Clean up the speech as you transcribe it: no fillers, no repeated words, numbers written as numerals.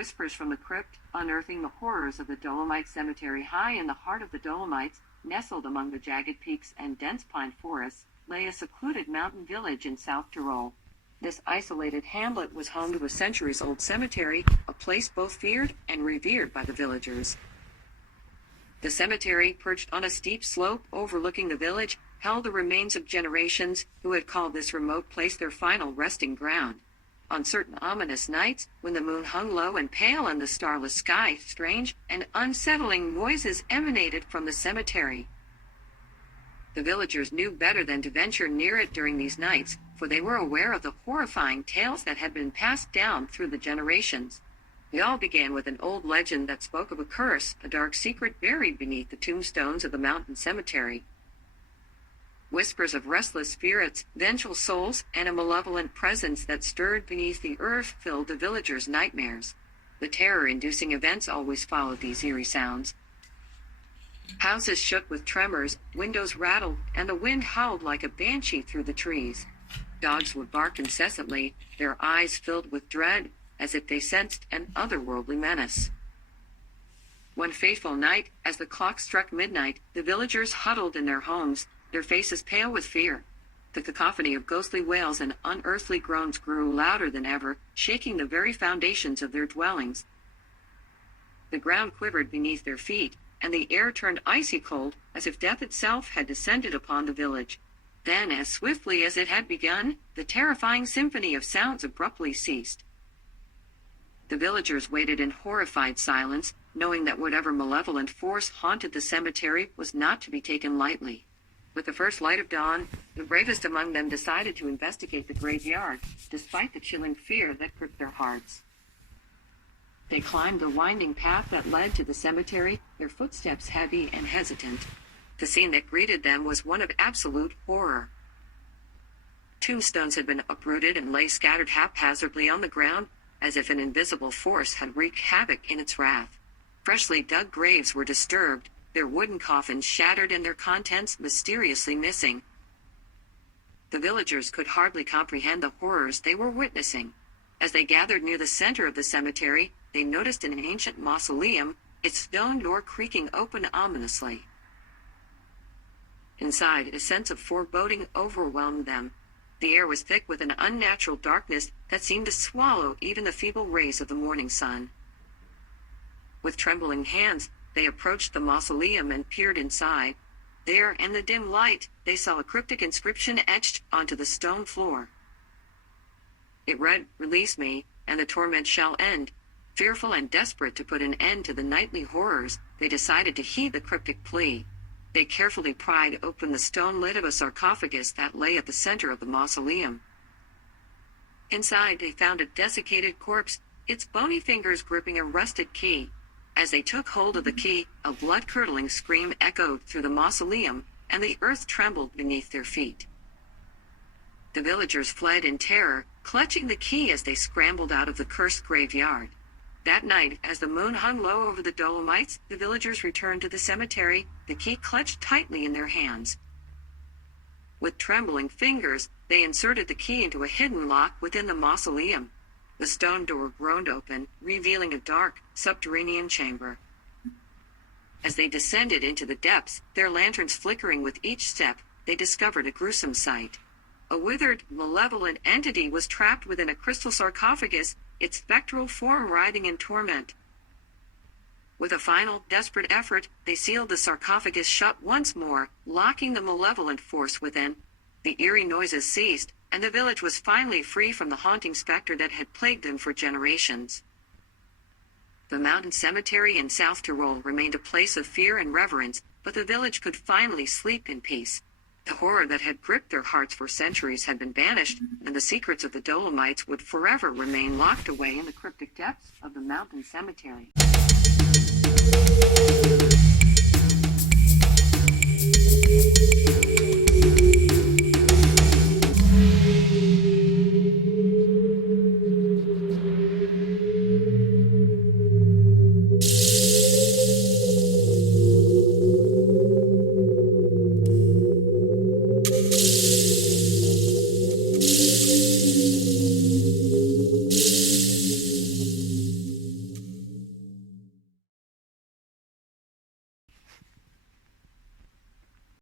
Whispers from the Crypt, unearthing the horrors of the Dolomites cemetery. High in the heart of the Dolomites, nestled among the jagged peaks and dense pine forests, lay a secluded mountain village in South Tyrol. This isolated hamlet was home to a centuries-old cemetery, a place both feared and revered by the villagers. The cemetery, perched on a steep slope overlooking the village, held the remains of generations who had called this remote place their final resting ground. On certain ominous nights, when the moon hung low and pale in the starless sky, strange and unsettling noises emanated from the cemetery. The villagers knew better than to venture near it during these nights, for they were aware of the horrifying tales that had been passed down through the generations. It all began with an old legend that spoke of a curse, a dark secret buried beneath the tombstones of the mountain cemetery. Whispers of restless spirits, vengeful souls, and a malevolent presence that stirred beneath the earth filled the villagers' nightmares. The terror-inducing events always followed these eerie sounds. Houses shook with tremors, windows rattled, and the wind howled like a banshee through the trees. Dogs would bark incessantly, their eyes filled with dread, as if they sensed an otherworldly menace. One fateful night, as the clock struck midnight, the villagers huddled in their homes, their faces pale with fear. The cacophony of ghostly wails and unearthly groans grew louder than ever, shaking the very foundations of their dwellings. The ground quivered beneath their feet, and the air turned icy cold, as if death itself had descended upon the village. Then, as swiftly as it had begun, the terrifying symphony of sounds abruptly ceased. The villagers waited in horrified silence, knowing that whatever malevolent force haunted the cemetery was not to be taken lightly. With the first light of dawn, the bravest among them decided to investigate the graveyard, despite the chilling fear that gripped their hearts. They climbed the winding path that led to the cemetery, their footsteps heavy and hesitant. The scene that greeted them was one of absolute horror. Tombstones had been uprooted and lay scattered haphazardly on the ground, as if an invisible force had wreaked havoc in its wrath. Freshly dug graves were disturbed, their wooden coffins shattered and their contents mysteriously missing. The villagers could hardly comprehend the horrors they were witnessing. As they gathered near the center of the cemetery, they noticed an ancient mausoleum, its stone door creaking open ominously. Inside, a sense of foreboding overwhelmed them. The air was thick with an unnatural darkness that seemed to swallow even the feeble rays of the morning sun. With trembling hands, they approached the mausoleum and peered inside. There, in the dim light, they saw a cryptic inscription etched onto the stone floor. It read, "Release me, and the torment shall end." Fearful and desperate to put an end to the nightly horrors, they decided to heed the cryptic plea. They carefully pried open the stone lid of a sarcophagus that lay at the center of the mausoleum. Inside, they found a desiccated corpse, its bony fingers gripping a rusted key. As they took hold of the key, a blood-curdling scream echoed through the mausoleum, and the earth trembled beneath their feet. The villagers fled in terror, clutching the key as they scrambled out of the cursed graveyard. That night, as the moon hung low over the Dolomites, the villagers returned to the cemetery, the key clutched tightly in their hands. With trembling fingers, they inserted the key into a hidden lock within the mausoleum. The stone door groaned open, revealing a dark, subterranean chamber. As they descended into the depths, their lanterns flickering with each step, they discovered a gruesome sight. A withered, malevolent entity was trapped within a crystal sarcophagus, its spectral form writhing in torment. With a final, desperate effort, they sealed the sarcophagus shut once more, locking the malevolent force within. The eerie noises ceased, and the village was finally free from the haunting specter that had plagued them for generations. The mountain cemetery in South Tyrol remained a place of fear and reverence, but the village could finally sleep in peace. The horror that had gripped their hearts for centuries had been banished, and the secrets of the Dolomites would forever remain locked away in the cryptic depths of the mountain cemetery.